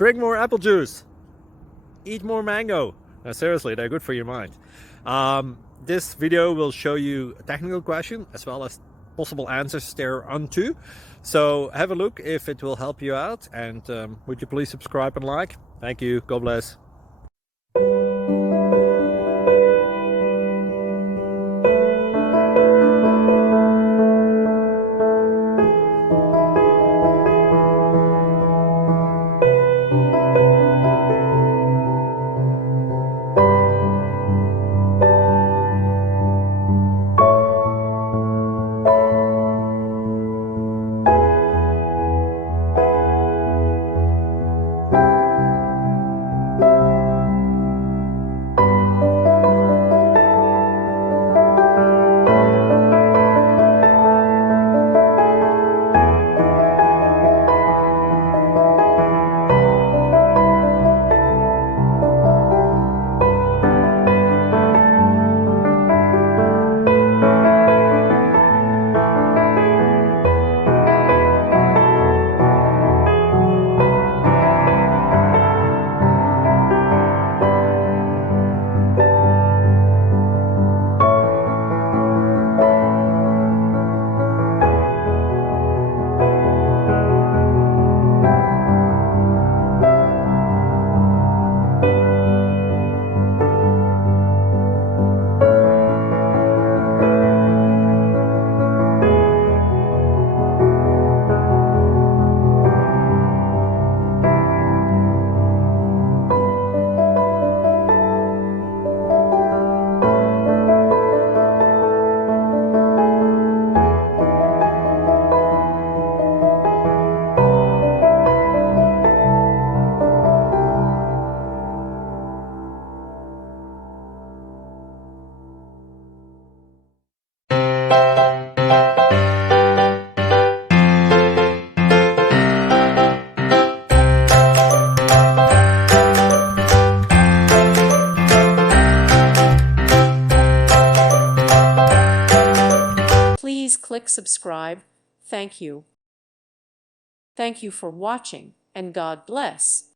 Drink more apple juice. Eat more mango. No, seriously, they're good for your mind. This video will show you a technical question as well as possible answers thereunto. So have a look if it will help you out, and would you please subscribe and like? Thank you. God bless. Please click subscribe. Thank you. Thank you for watching, and God bless.